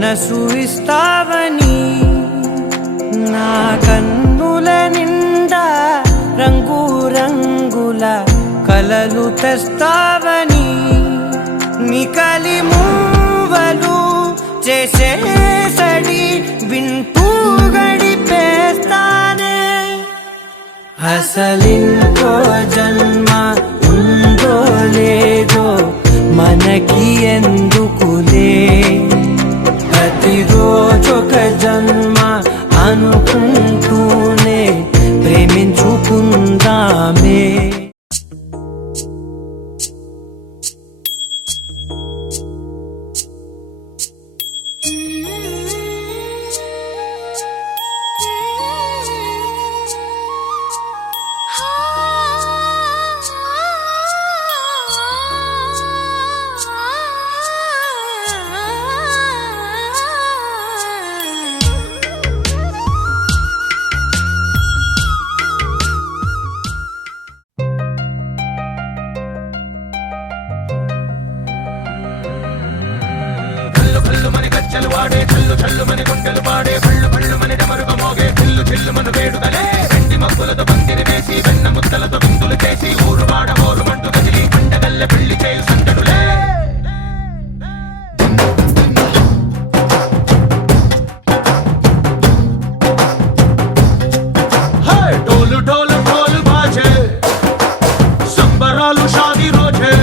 మనసు ఇస్తావని నా కన్నుల నిండా రంగు రంగుల కలలు తెస్తావని నికలి మూవలు చేసేసడి వింటూ గడిపేస్తానే అసలింకో జన్మ ఉందో లేదో మనకి ఎందుకులే ప్రతిరోజొక జన్మ అనుకుంటూనే ప్రేమించుకుందామే వాడే చల్లు చల్లు మని గుండెలు పాడే పళ్ళు పళ్ళు మని డమరుగ మోగే చిల్లు చిల్లు మన వేడుదలే వెండి మబ్బులతో పందిరి వేసి వెన్న ముద్దలతో విందులు చేసి ఊరు వాడ ఊరు మంటు కదిలి పండగల్లె పెళ్లి చేయు సందడులే డోలు డోలు డోలు బాజే సంబరాలు షాదీ రోజే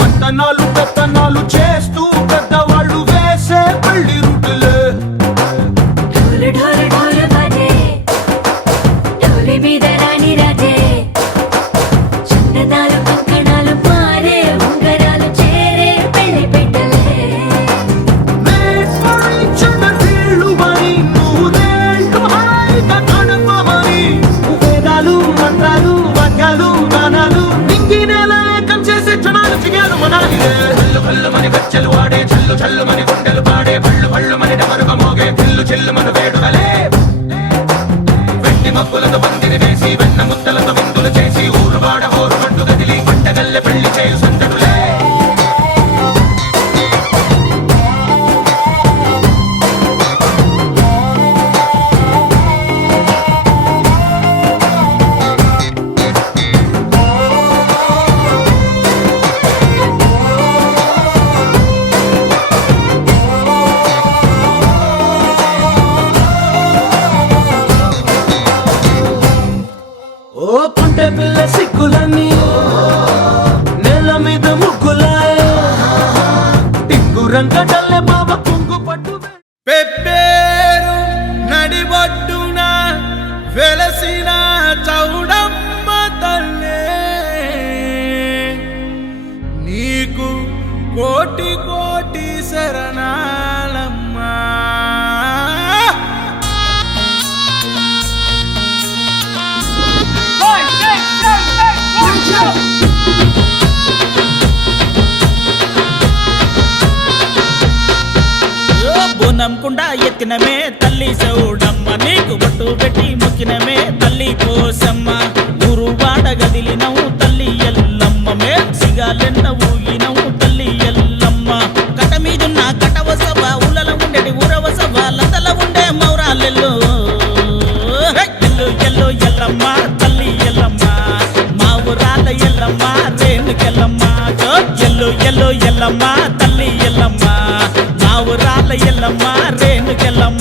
మంతనాలు పెత్తనాలు చేస్తూ పెద్దవాళ్ళు వేసే పెళ్లి రుట్టులే ఢోలు ఢోలు ఢోలు బాజే ఢోలి మీద రాణి రాజే చందనాలు కంకణాలు మారే ఉంగరాలు చేరే పెళ్లి పెట్టలే వీళ్ళు మరి నూరేళ్ళు హాయిగా గడపమని వేదాలు మంత్రాలు వాక్యాలు గానాలు నింగినేల ఏకం చేసే క్షణాలు చిగారు మనాలి కళ్ళు కళ్ళు మని గచ్చెలు వాడే చల్లు చల్లు మని గుండెలు పాడే పళ్ళు పళ్ళు మని డమరుగ మోగే చిల్లు చిల్లు మన వేడుదలే వెండి మబ్బులతో పందిరి వేసి వెన్న ముద్దలతో విందులు చేసి ఊరు వాడ ఊరు మంటు కదిలి పంటగల్లె పెళ్లి చేయు సందడులే ఓ పుంటె పిల్ల సిక్కులన్నీ నేల మీద ముగ్గులాయే టింగు రంగడల్లె బాబ కుంగు పట్టు పెప్పేరు నడిబొడ్డున వెలసిన చౌడమ్మ తల్లే నీకు కోటి కోటి శరణాలమ్మా బోనం కుండా ఎత్తినమే తల్లి చౌడమ్మ నీకు బొట్టు పెట్టి మొక్కినమే తల్లి పోసమ్మ ఊరు వాడ గదిలినవు తల్లి ఎల్లమ్మ మేసిగాలెన్న ఊగినవు తల్లి ఎల్లమ్మ కట మీదున్న కటవసవ ఉలల ఉండేటి ఊరవసవ లందల ఉండే మౌరాలెల్లో ఎల్లు ఎల్లు ఎల్లమ్మ తల్లి ఎల్లమ్మ మా ఊరాల ఎల్లమ్మ రేణుకెల్లమ్మ ఎల్లు ఎల్లు ఎల్లమ్మ తల్లి ఎల్లమ్మ మా ఊరాల ఎల్లమ్మ రేణుకెల్లమ్మ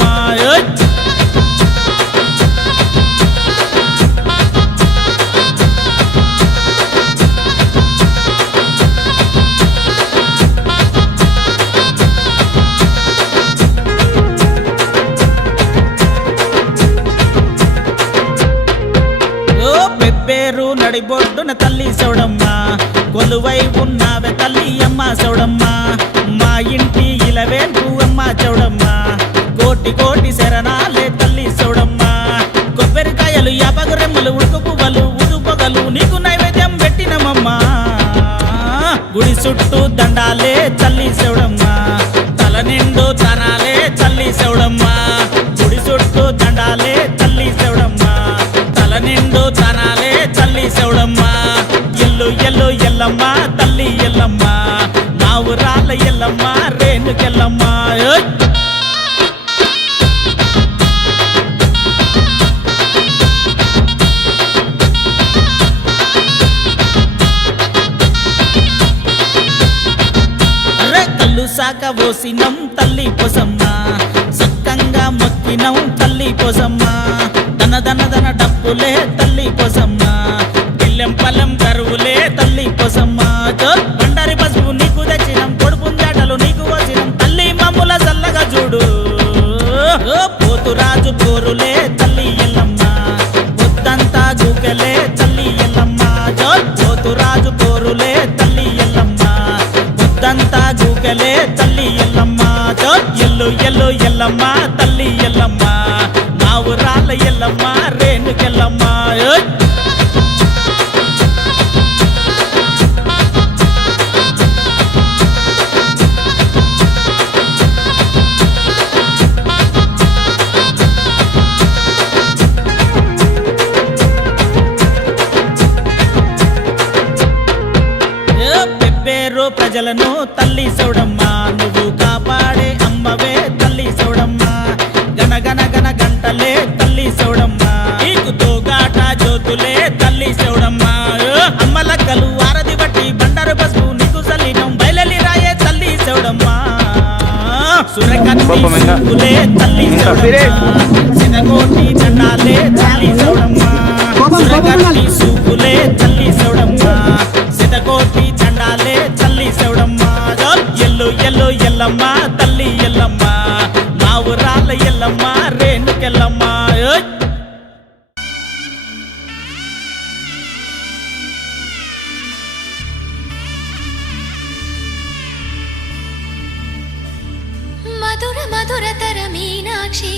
పెప్పేరు నడిబొడ్డున తల్లి చౌడమ్మ కొలువై ఉన్నావే తల్లి అమ్మ చౌడమ్మ మా ఇంటి ఇలవేంటు అమ్మ చౌడమ్మ కోటి కోటి శరణాలే తల్లి చౌడమ్మ కొబ్బరికాయలు యాపగు రెమ్మలు ఉడుకు పువ్వులు ఉదు పొగలు నీకు నైవేద్యం పెట్టినమమ్మా గుడి చుట్టూ దండాలే తల్లి చౌడమ్మ తల నిండు తనాలే తల్లి చౌడమ్మ గుడి చుట్టూ దండాలే తల్లి చౌడమ్మ తల నిండు తనాలే తల్లి చౌడమ్మ ఎల్లు ఎల్లు ఎల్లమ్మ తల్లి ఎల్లమ్మ మా ఊరాల ఎల్లమ్మ రేణుకెల్లమ్మ పోసినం తల్లి పోసమ్మ సక్కంగా మొక్కినం తల్లి పోసమ్మ దన దన దన డప్పులే తల్లి పోసమ్మ పిల్లెం పల్లెం కరువులే తల్లి పోసమ్మ బండారి పసుపు నీకు తెచ్చినం కొడుపుందాటలు నీకు వచ్చినం తల్లి మమ్ముల చల్లగా చూడు పోతురాజు పోరులే తల్లి ఎల్లమ్మ పొద్దంతా గూకెలే తల్లి ఎల్లమ్మ పోతురాజు పోరులే తల్లి ఎల్లమ్మ పొద్దంతా గూకెలే తల్లి ఎల్లమ్మ ఎల్లు ఎల్లు ఎల్లమ్మ తల్లి ఎల్లమ్మ మా ఊరాల ఎల్లమ్మ రేణుకెల్లమ్మ పెబ్బేరు ప్రజలను తల్లి సౌడమ్మ నువ్వు కాపాడే అమ్మవే తల్లి సౌడమ్మ గణ గణ గణ గంటలే తల్లి సౌడమ్మ నీకు తోగాట జ్యోతులే తల్లి సౌడమ్మ అమ్మలక్కలు ఆరది బట్టి బండారు పసుపు నీకు సల్లినం బయలలి రాయే తల్లి సౌడమ్మ సురకత్తి సూపులే తల్లి సౌడమ్మ సినగోటి దండాలే తల్లి సౌడమ్మ సురకత్తి సూపులే తల్లి సౌడమ్మ సినగోటి దండాలే తల్లి సౌడమ్మ ఎల్లు ఎల్లు ఎల్లమ్మ తల్లి ఎల్లమ్మ మా ఊరాల ఎల్లమ్మ రేణుకెల్లమ్మ మధుర మధురతర మీనాక్షి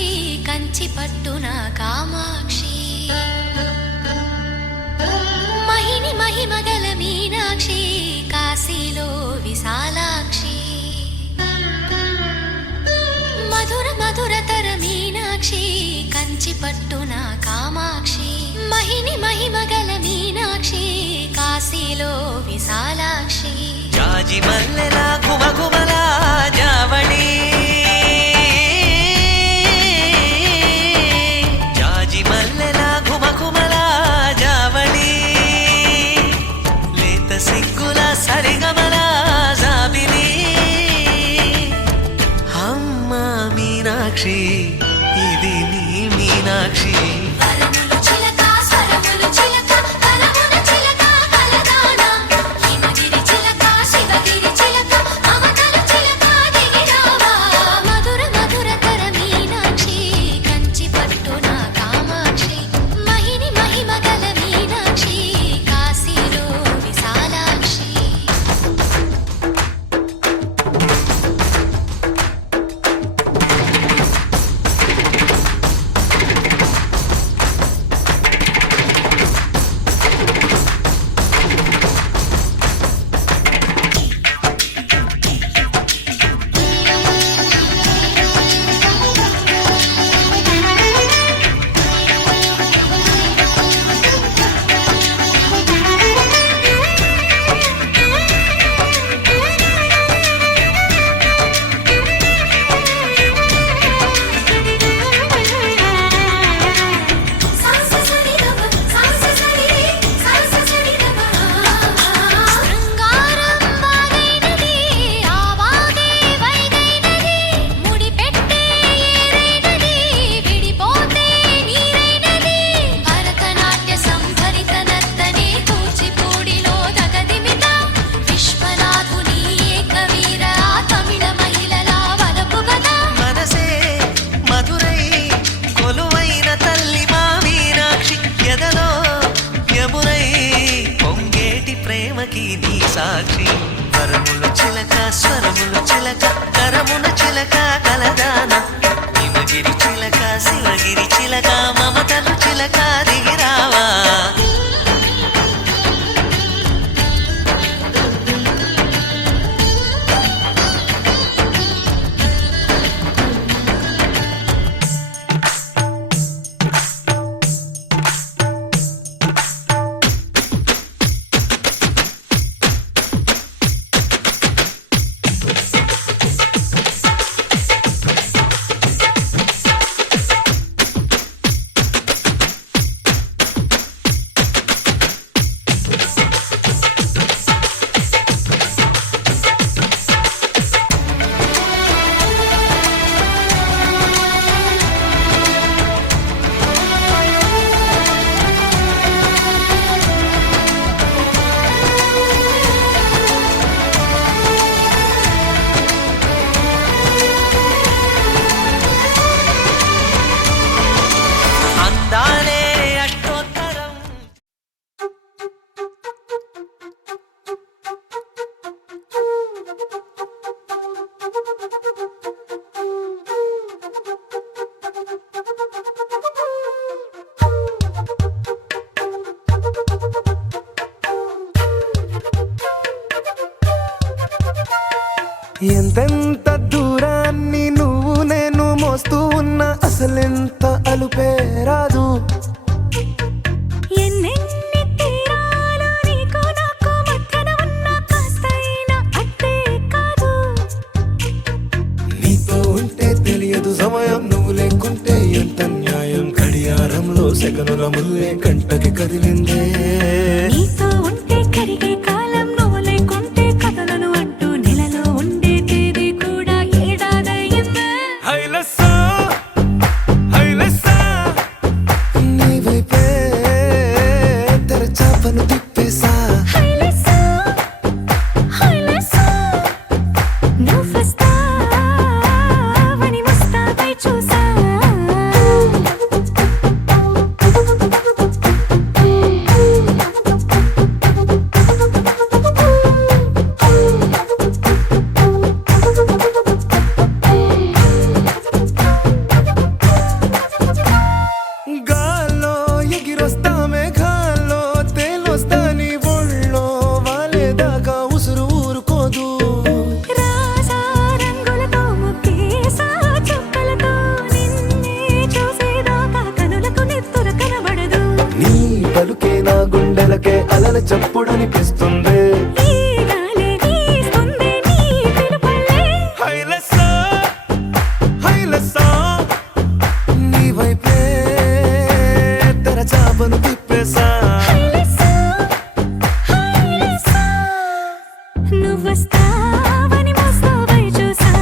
కంచి పట్టున కామాక్షి మహిని మహిమగల మీనాక్షి కాశీలో విశాలాక్షి మధుర మధురతర మీనాక్షి కంచి పట్టున కామాక్షి మహిని మహిమగల మీనాక్షి కాశీలో విశాలాక్షి జాజి మల్లెలా గుమగుమలా జావళి జాజి మల్లెలా గుమగుమలా జావళి లేత సిగ్గుల సరిగమల జాబిలి అమ్మ మీనాక్షి ఇది నీ మీనాక్షి వరములు చిలక స్వరములు చిలక కలమున చిలక కలదానా హిమగిరి చిలక శివగిరి చిలక మమతలు చిలక దిగిరావా మధుర మధురతర మీనాక్షి కంచి పట్టున కామాక్షి మహిని మహిమగల మీనాక్షి కాశీలో విశాలాక్షి శృంగారం వాగైనది ఆవాగే వైగైనది ముడిపెట్టే ఏరైనది విడిపోతే నీరైనది భరతనాట్య సంభరిత నర్తనే కూచిపూడిలో దగదిమిత విశ్వనాథుని ఏకవీర తమిళ మహిళల వలపు కదా మనసే మధురై కొలువైన తల్లి మా మీనాక్షి ఎదలో యమునై పొంగేటి ప్రేమకి నీ సాక్షి వరములు చిలక స్వరములు చిలక కరమున చిలక కలదాన హిమగిరి చిలక శివగిరి చిలక మమతలు చిలక దిగిరావా ఎంతెంత దూరాన్ని నువ్వు నేను మోస్తూ ఉన్నా అసలెంత అలుపే రాదు. ఎన్నెన్ని తీరాలు నీకు నాకు మధ్యన ఉన్న కాస్తైనా అట్టే కాదు. నీతో ఉంటే తెలియదు సమయం, నువ్వు లేకుంటే ఎంత న్యాయం. గడియారంలో సెకనుల ముల్లే గంటకి కదిలిందే. నీతో ఉంటే కరిగే కాలం, నువ్వు లేకుంటే కథలను అంటూ నెలలో ఉండే తేదీ కూడా ఏడాదయ్యిందే. హైలెస్సా హైలెస్సా నీ వైపే తెరచాపను తిప్పేసా. హైలెస్సా హైలెస్సా నువ్వొస్తావని ముస్తాబై చూసా. గాల్లో ఎగిరొస్తా మేఘాల్లో తేలొస్తా నీ ఒళ్ళో వాలేదాకా ఉసురు ఊరుకోదు. రాజా రంగులతో ముక్కేసా చుక్కలతో నిన్నే చూసేదాకా కనులకు నెత్తురు కనబడదు. నీ పలుకే నా గుండెలకే అలల చప్పుడనిపిస్తుంది. ఈ గాలే వీస్తుంది నీ పిలుపులే. హైలెస్సా హైలెస్సా నీ వైపే తెరచాపను తిప్పేసా. హైలెస్సా హైలెస్సా నువ్వొస్తావని ముస్తాబై చూసా.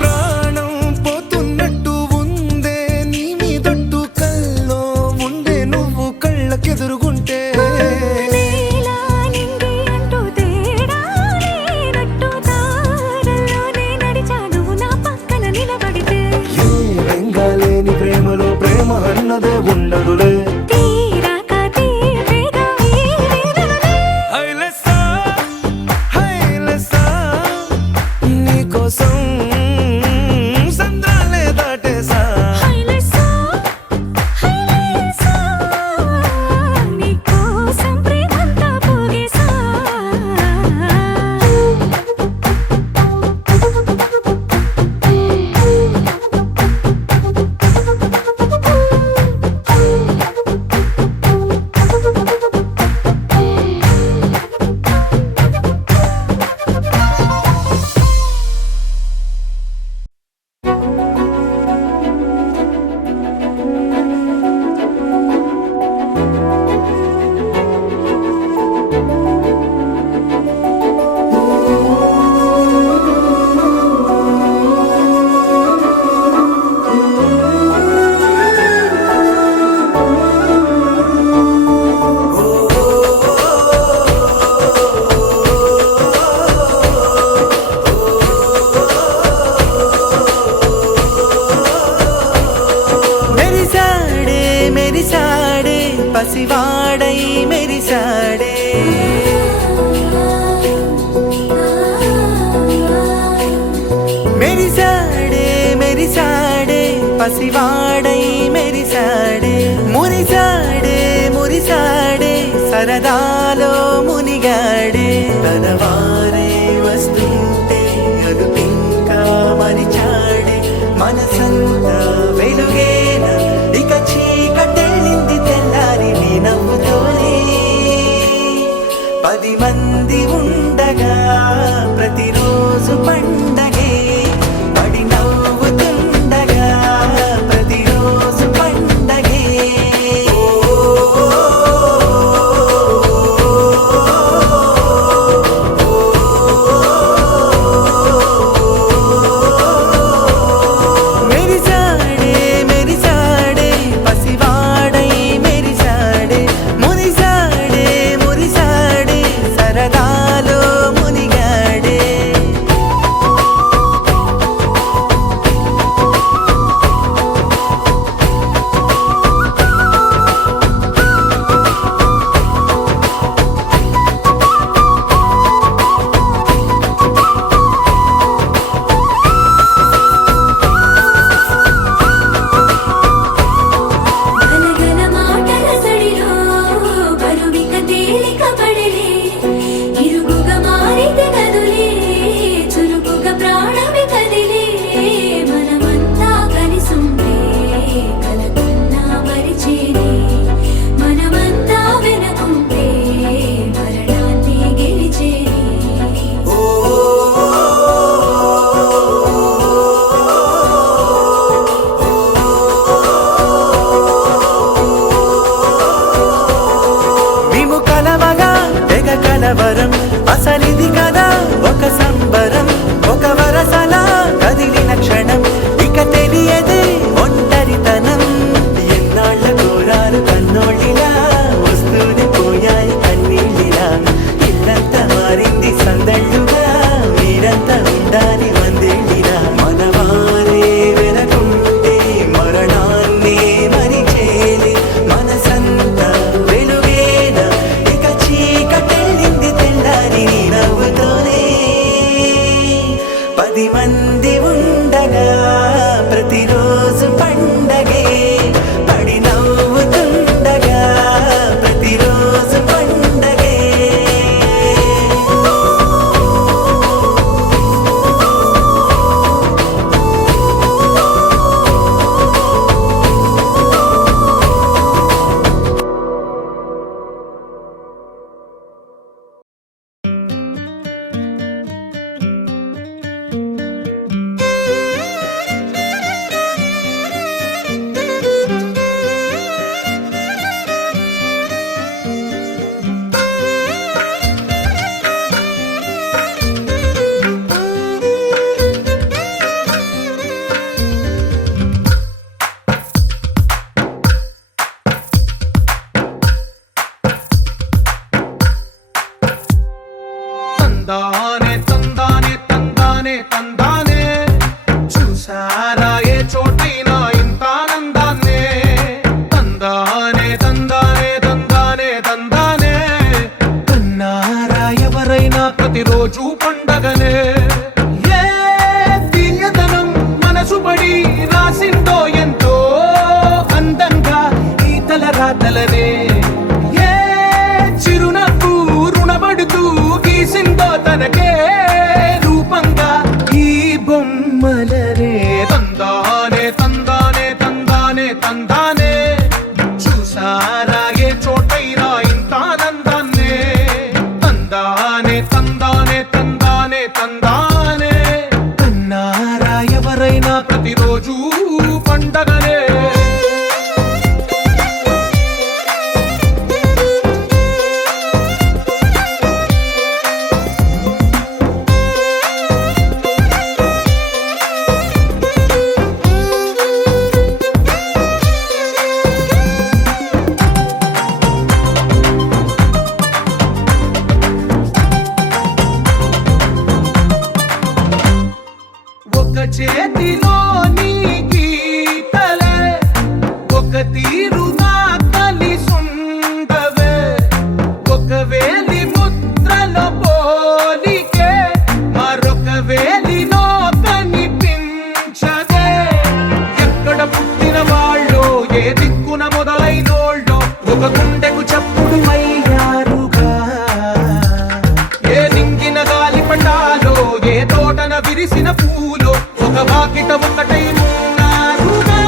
ప్రాణం పోతున్నట్టు ఉందే నీ మీదొట్టు కల్లో ఉండే నువ్వు కళ్ళకెదురుగుంటే. నేలా నింగి అంటూ తేడా లేనట్టు తారల్లోనే నడిచా నువ్వు నా పక్కన నిలబడితే. ఏ వెంగాలేని ప్రేమలో ప్రేమ అన్నదే ఉండదులే. తీరాక తీపేగా ఈ వేదనలే. హైలెస్సా హైలెస్సా నీకోసం సంద్రాలే దాటేసా. హైలెస్సా హైలెస్సా నీకోసం ప్రేమంతా పోగేసా. మెరిసాడే మెరిసాడే పసివాడై మెరిసాడే. మెరిసాడే మెరిసాడే పసివాడై మెరిసాడే. మురిసాడే మురిసాడే సరదాలో మునిగాడే. తన వారే వస్తుంటే అదుపింకా మరిచాడే. మనసంతా వెలుగేన ఇక చీకటెళ్ళింది తెల్లారి నీ నవ్వుతోనే. 10 మంది ఉండగా ప్రతిరోజు పండగే. పడి నవ్వుతుండగా ప్రతిరోజు పండగే. ఓ 10 మంది ఉండగా ప్రతిరోజు పండగే పడి నవ్వుతుండగా ప్రతిరోజు పండగే తందానే తందానే తందానే తందానే చూసారా ఏ చోటైనా ఇంత ఆనందాన్నే తందానే తందానే తందానే తందానే కన్నారా ఎవరైనా ప్రతిరోజు పండగనే ఏ తీయదనం మనసు పడి రాసిందో ఎంతో అందంగా ఈ తలరాతలనే ఏ చిరునవ్వు రుణపడుతూ గీసిందో తనకే రూపంగా ఈ బొమ్మలనే తందానే తందానే తందానే తందానే చూసారా ఏ చోటైనా ఇంత ఆనందాన్నే తందానే తందానే తందానే తందానే కన్నారా ఎవరైనా ప్రతిరోజు పండగనే ఒక చేతిలో నీ గీతలే ఒక తీరుగా కలిసుండవే ఒక వేలి ముద్రల పోలికే మరొక వేలిలో కనిపించదే ఎక్కడ పుట్టిన వాళ్ళో ఏ దిక్కున మొదలైనోళ్ళో ఒక గుండెకు చప్పుడు అయ్యారుగా ఏ నింగిన గాలి పండాలో ఏ తోటన విరిసిన పూలో ఒక వాకిట ఒకటై ఉన్నారుగా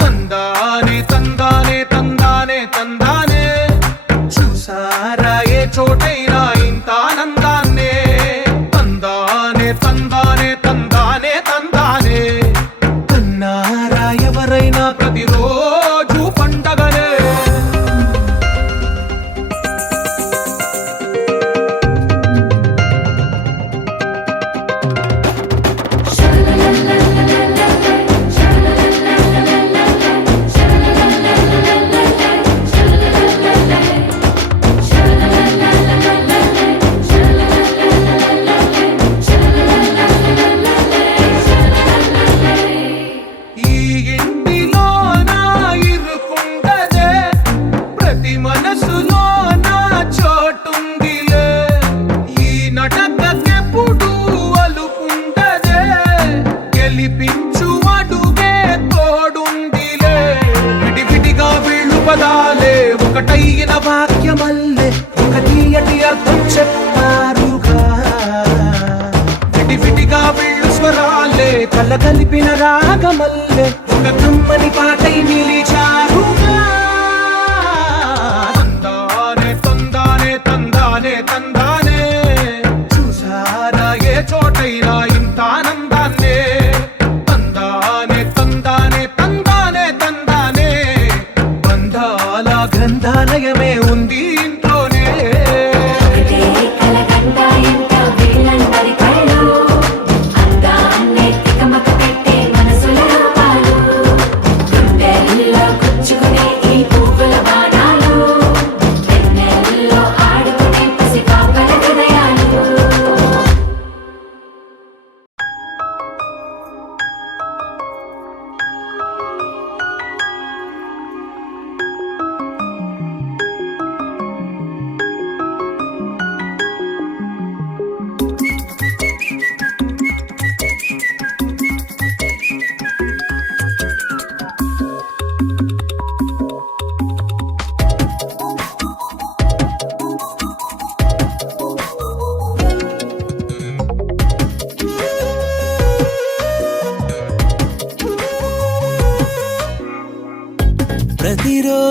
తందానే తందానే తందానే తందానే చూసారా ఏ చోటైనా ఇంత ఆనందాన్నే తందానే తందానే తందానే తందానే కన్నారా ఎవరైనా ప్రతిరోజు పండగనే ఈ ఇంటిలో నా ఇరుకుండదే ప్రతి మనసులో నా చోటుందిలే ఈ నటకెప్పుడు అలుపుండదే గెలిపించు అడుగే తోడుందిలే విడివిడిగా వీళ్ళు పదాలే ఒకటైన వాక్యమల్లే ఒక తీయటి అర్థం చెప్పారుగా విడివిడిగా వీళ్ళు స్వరాలే కల కలిపిన రాగమల్లే ఒక కమ్మని పాటై నిలిచారుగా తందానే తందానే తందానే తందానే చూసారా ఏ చోటైనా ఇంత ఆనందాన్నే తందానే తందానే తందానే తందానే బంధాల గ్రంథాలయమే ఉంది ఇంట్లోనే ఒకటే కలకండ ఎంత వీళ్ళందరి కళ్ళు అందాన్నే తికమక పెట్టే మనసుల రూపాలు గుండెల్లో గుచ్చుకునే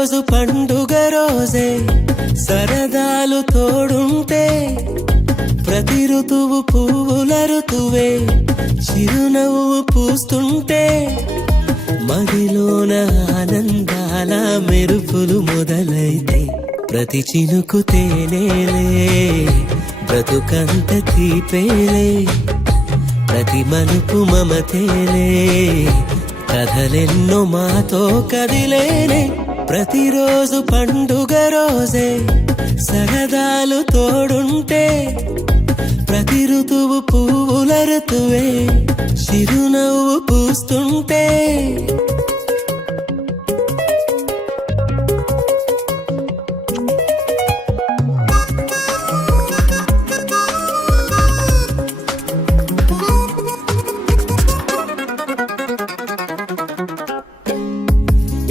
ప్రతిరోజు పండుగ రోజే సరదాలు తోడుంటే ప్రతి ఋతువు పువ్వుల ఋతువే చిరునవ్వు పూస్తుంటే మదిలోన ఆనందాల మెరుపులు మొదలైతే ప్రతి చినుకు తేనేలే బ్రతుకంత తీపేలే ప్రతి మలుపు మమతేలే కథలెన్నో మాతో కదిలేనే ప్రతిరోజు పండుగ రోజే సరదాలు తోడుంటే ప్రతి ఋతువు పువ్వుల ఋతువే చిరునవ్వు పూస్తుంటే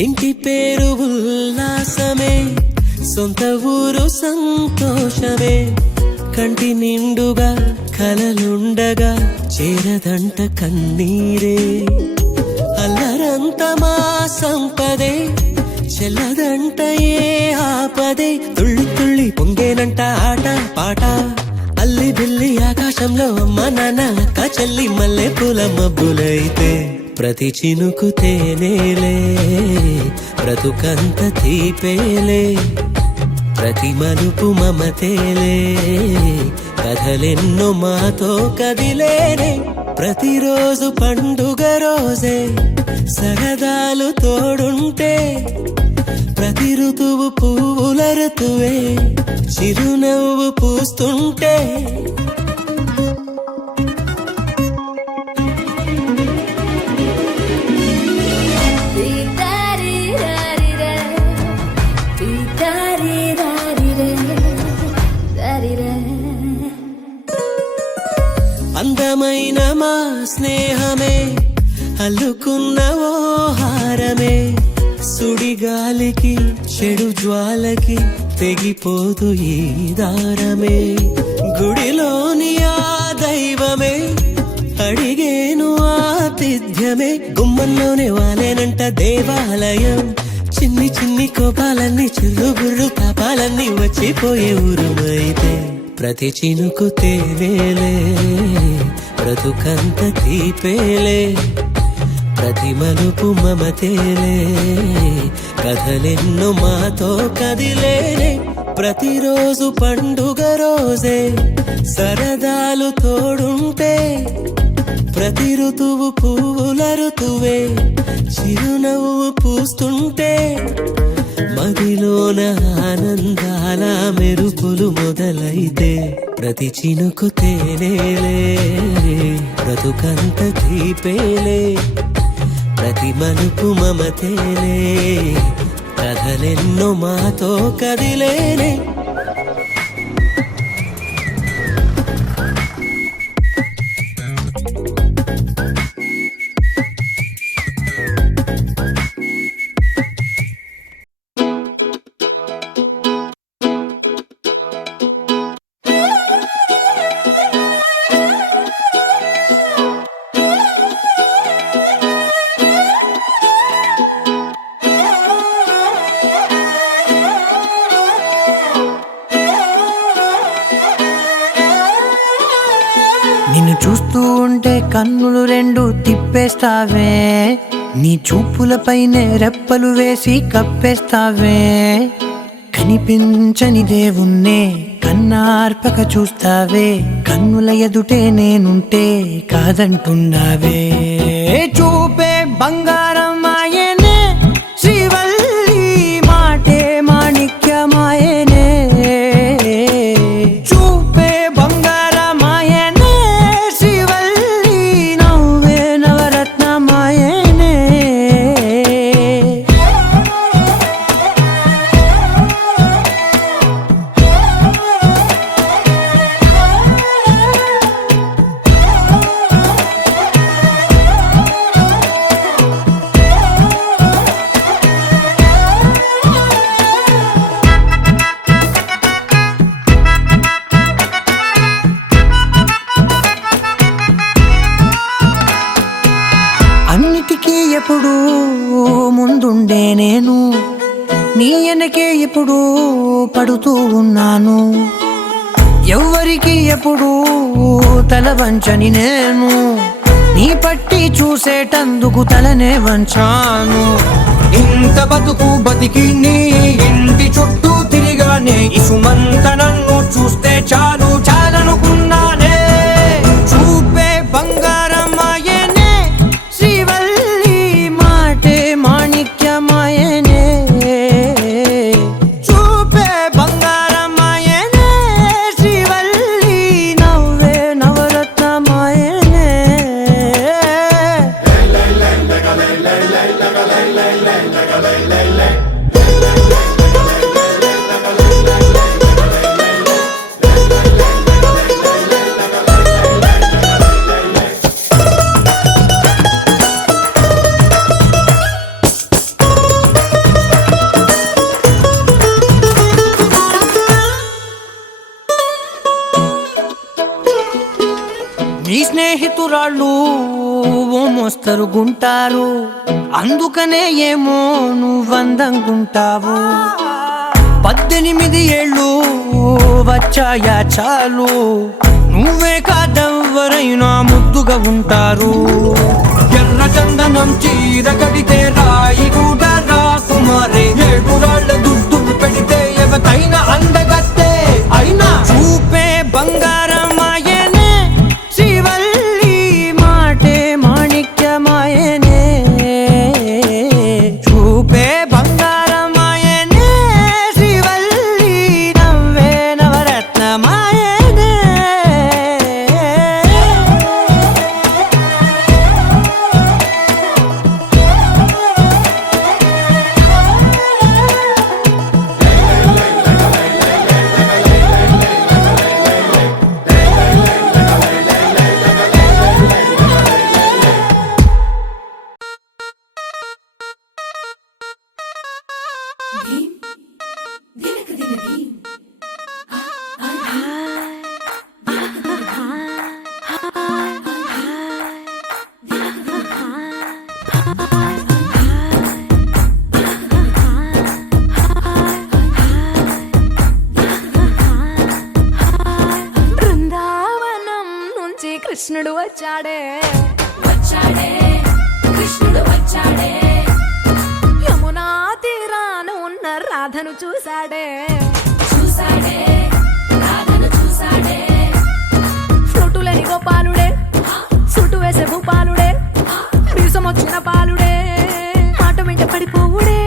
ఇంటి పేరు ఉల్లాసమే సొంత ఊరు సంతోషమే కంటి నిండుగా కలలుండగా చేరదంట కన్నీరే అల్లరంత మా సంపదే చెల్లదంట ఏ ఆపదే తుళ్ళి తుళ్ళి పొంగేనంట ఆట పాట అల్లి బిల్లి ఆకాశంలో అమ్మ నాన్న అక్క చెల్లి మల్లె పూల మబ్బులైతే ప్రతి చినుకు తేనేలే బ్రతుకంత తీపేలే ప్రతి మలుపు మమతేలే కథలెన్నో మాతో కదిలేనే ప్రతిరోజు పండుగ రోజే సరదాలు తోడుంటే ప్రతి ఋతువు పువ్వుల ఋతువే చిరునవ్వు పూస్తుంటే అందమైన మా స్నేహమే అల్లుకున్న ఓ హారమే సుడిగాలికి చెడు జ్వాలకి తెగిపోదు ఈ దారమే గుడిలోని ఆ దైవమే అడిగేను ఆతిథ్యమే గుమ్మంలోనే వాలేనంట దేవాలయం చిన్ని చిన్ని కోపాలన్నీ చిల్లు బుర్రు తాపాలన్నీ వచ్చిపోయే ఊరుమైతే ప్రతి చినుకు తేనేలే బ్రతుకంత తీపేలే ప్రతి మలుపు మమతేలే కథలెన్నో మాతో కదిలేనే ప్రతిరోజు పండుగ రోజే సరదాలు తోడుంటే ప్రతి ఋతువు పువ్వుల ఋతువే చిరునవ్వు పూస్తుంటే మదిలోన ఆనందాల మెరుపులు మొదలైతే ప్రతి చినుకు తేనేలే బ్రతుకంత తీపేలే ప్రతి మలుపు మమతేలే కథలెన్నో మాతో కదిలేనే నిన్ను చూస్తూ ఉంటే కన్నులు రెండు తిప్పేస్తావే నీ చూపులపైనే రెప్పలు వేసి కప్పేస్తావే కనిపించని దేవుణ్ణే కన్నార్పక చూస్తావే కన్నుల ఎదుటే నేనుంటే కాదంటున్నావే చూపే బంగారం ఆయనే శ్రీవల్లి మాటే మాణిక్యమాయనే చూపే బంగారమాయనే శ్రీవల్లి నవ్వే నవరత్నమాయనే అన్నిటికీ ఎప్పుడూ ముందుండే నేను నీ వెనకే ఎప్పుడు పడుతూ ఉన్నాను, ఎవ్వరికి ఎప్పుడు తల వంచని నేను, నీ పట్టి చూసేటందుకు తలనే వంచాను. ఇంత బతుకు బతికి నీ ఇంటి చుట్టూ తిరిగానే, ఇసుమంత నన్ను చూస్తే చాలు చాలనుకున్నానే. చూపే బంగారమాయనే శ్రీవల్లి, మాటే మాణిక్యమాయనే. చూపే బంగారమాయనే శ్రీవల్లి, నవ్వే నవరత్నమాయనే. నీ స్నేహితురాళ్ళు ఓ మోస్తరుగుంటారు, అందుకనే ఏమో నువ్వందంగుంటావు. 18 ఏళ్ళు వచ్చాయా చాలు, నువ్వే కాదెవ్వరైనా ముద్దుగా ఉంటారు. ఎర్ర చందనం చీర కడితే రాయి కూడా రాకుమారే, 7 రాళ్ళ దుద్దులు పెడితే ఎవతైనా అందగత్తే. అయినా చూపే బంగారమాయనే శ్రీవల్లి, మాటే మాణిక్యమాయనే. చూపే బంగారమాయనే శ్రీవల్లి, నవ్వే నవరత్నమాయనే. బృందావనం నుంచి కృష్ణుడు వచ్చాడే, కృష్ణుడు వచ్చాడే. యమునా తీరాన ఉన్న రాధను చూశాడే, రాధను చూశాడే. ఫ్రూటులని గోపాలుడే, సుటు వేసే భూపాలుడే, మీసమొచ్చిన పాలుడే, మాట వెంట పడిపోవుడే.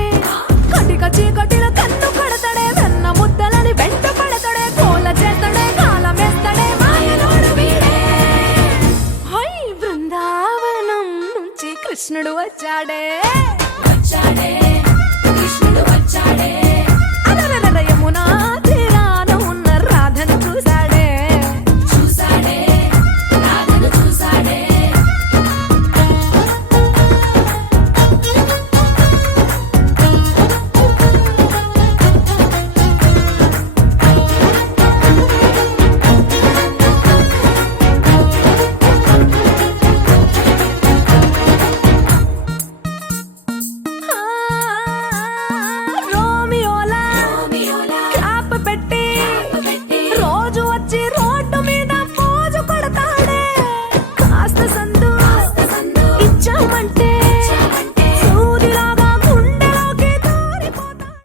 కటిక చీకటిలో కన్ను కడతాడే, వెన్న ముద్దలని వెంట పడతాడే, కోల చేస్తాడే, కాలమేస్తాడే, మాయలోడు వీడే. హై బృందావనం నుంచి కృష్ణుడు వచ్చాడే, కృష్ణుడు వచ్చాడే. అలరల యమునా తీరాన ఉన్న రాధను చూశాడే, రాధను చూశాడే. రోమియోలా క్యాప్ పెట్టి రోజు వచ్చి రోడ్డు మీద పోజు కొడతాడే. కాస్త సందు ఇచ్చామంటే